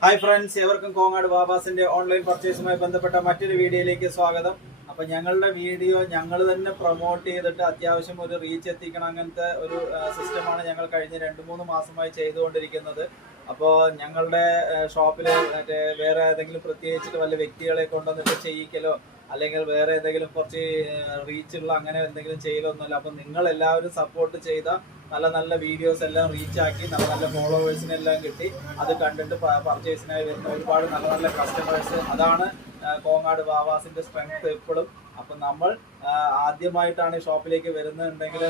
Hi friends, എവർക്കും Kongad വാവാസിന്റെ online പർച്ചേസുമായി ബന്ധപ്പെട്ട മറ്റൊരു വീഡിയോയിലേക്ക് സ്വാഗതം. അപ്പൊ ഞങ്ങളുടെ വീഡിയോ ഞങ്ങൾ തന്നെ പ്രൊമോട്ട് ചെയ്തിട്ട് അത്യാവശ്യം ഒരു റീച്ച് എത്തിക്കണം, അങ്ങനത്തെ ഒരു സിസ്റ്റമാണ് ഞങ്ങൾ കഴിഞ്ഞ 2-3 മാസമായി ചെയ്തുകൊണ്ടിരിക്കുന്നത്. അപ്പോൾ ഞങ്ങളുടെ ഷോപ്പിൽ മറ്റേ വേറെ ഏതെങ്കിലും പ്രത്യേകിച്ചിട്ട് വല്ല വ്യക്തികളെ കൊണ്ടുവന്നിട്ട് ചെയ്യിക്കലോ അല്ലെങ്കിൽ വേറെ ഏതെങ്കിലും കുറച്ച് റീച്ചുള്ള അങ്ങനെ എന്തെങ്കിലും ചെയ്യലൊന്നുമില്ല. അപ്പം നിങ്ങൾ എല്ലാവരും സപ്പോർട്ട് ചെയ്ത നല്ല നല്ല വീഡിയോസ് എല്ലാം റീച്ചാക്കി നല്ല നല്ല ഫോളോവേഴ്സിനെല്ലാം കിട്ടി. അത് കണ്ടിട്ട് പർച്ചേസിനായി വരുന്ന ഒരുപാട് നല്ല നല്ല കസ്റ്റമേഴ്സ്, അതാണ് കോങ്ങാട് വാവാസിന്റെ സ്ട്രെങ്ത് എപ്പോഴും. അപ്പം നമ്മൾ ആദ്യമായിട്ടാണ് ഷോപ്പിലേക്ക് വരുന്നുണ്ടെങ്കിൽ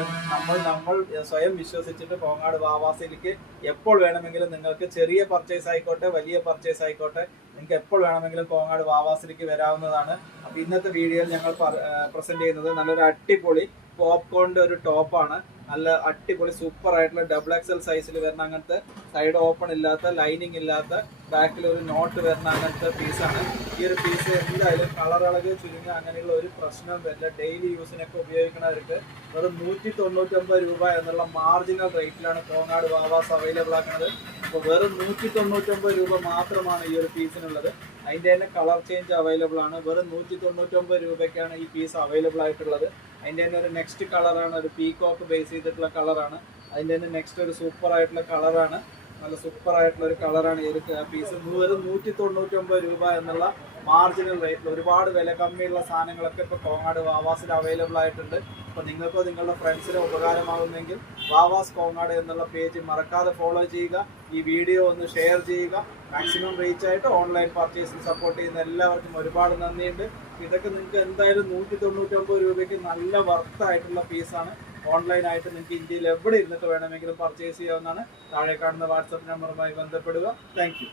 നമ്മൾ സ്വയം വിശ്വസിച്ചിട്ട് കോങ്ങാട് വാവാസിലേക്ക് എപ്പോൾ വേണമെങ്കിലും നിങ്ങൾക്ക് ചെറിയ പർച്ചേസ് ആയിക്കോട്ടെ വലിയ പർച്ചേസ് ആയിക്കോട്ടെ നിങ്ങൾക്ക് എപ്പോൾ വേണമെങ്കിലും കോങ്ങാട് വാവാസിലേക്ക് വരാവുന്നതാണ്. അപ്പം ഇന്നത്തെ വീഡിയോയിൽ ഞങ്ങൾ പ്രസന്റ് ചെയ്യുന്നത് നല്ലൊരു അടിപൊളി പോപ്കോണിന്റെ ഒരു ടോപ്പാണ്. നല്ല അടിപൊളി സൂപ്പർ ആയിട്ടുള്ള XXL സൈസിൽ വരുന്ന അങ്ങനത്തെ സൈഡ് ഓപ്പൺ ഇല്ലാത്ത ലൈനിങ് ഇല്ലാത്ത ബാക്കിൽ ഒരു നോട്ട് വരുന്ന അങ്ങനത്തെ പീസാണ്. ഈ ഒരു പീസ് എന്തായാലും കളർ അളക് ചുരുങ്ങുക അങ്ങനെയുള്ള ഒരു പ്രശ്നം വരില്ല. ഡെയിലി യൂസിനൊക്കെ ഉപയോഗിക്കുന്നവർക്ക് വെറും 199 രൂപ എന്നുള്ള മാർജിനൽ റേറ്റിലാണ് കോങ്ങാട് വാവാസ് അവൈലബിൾ ആക്കുന്നത്. അപ്പോൾ വെറും 199 രൂപ മാത്രമാണ് ഈ ഒരു പീസിനുള്ളത്. അതിൻ്റെ തന്നെ കളർ ചേഞ്ച് അവൈലബിൾ ആണ്. വെറും 199 രൂപയ്ക്കാണ് ഈ പീസ് അവൈലബിൾ ആയിട്ടുള്ളത്. അതിൻ്റെ തന്നെ ഒരു നെക്സ്റ്റ് കളറാണ്, ഒരു പീകോക്ക് ബേസ് ചെയ്തിട്ടുള്ള കളറാണ്. അതിൻ്റെ തന്നെ നെക്സ്റ്റ് ഒരു സൂപ്പർ ആയിട്ടുള്ള കളറാണ്, നല്ല സൂപ്പർ ആയിട്ടുള്ള ഒരു കളറാണ് ഈ ഒരു പീസ്. വെറും 199 രൂപ എന്നുള്ള മാർജിനൽ റേറ്റിൽ ഒരുപാട് വില കമ്മിയുള്ള സാധനങ്ങളൊക്കെ ഇപ്പോൾ കോങ്ങാട് വാവാസിൽ അവൈലബിൾ ആയിട്ടുണ്ട്. അപ്പോൾ നിങ്ങൾക്കോ നിങ്ങളുടെ ഫ്രണ്ട്സിന് ഉപകാരമാകുന്നെങ്കിൽ വാവാസ് കോങ്ങാട് എന്നുള്ള പേജ് മറക്കാതെ ഫോളോ ചെയ്യുക. ഈ വീഡിയോ ഒന്ന് ഷെയർ ചെയ്യുക. മാക്സിമം റീച്ച് ആയിട്ട് ഓൺലൈൻ പർച്ചേസിൽ സപ്പോർട്ട് ചെയ്യുന്ന എല്ലാവർക്കും ഒരുപാട് നന്ദിയുണ്ട്. ഇതൊക്കെ നിങ്ങൾക്ക് എന്തായാലും 199 രൂപയ്ക്ക് നല്ല വർത്തായിട്ടുള്ള പീസാണ്. ഓൺലൈനായിട്ട് നിങ്ങൾക്ക് ഇന്ത്യയിൽ എവിടെ ഇരുന്നിട്ട് വേണമെങ്കിലും പർച്ചേസ് ചെയ്യാവുന്നതാണ്. താഴെ കാണുന്ന വാട്സപ്പ് നമ്പറുമായി ബന്ധപ്പെടുക. താങ്ക്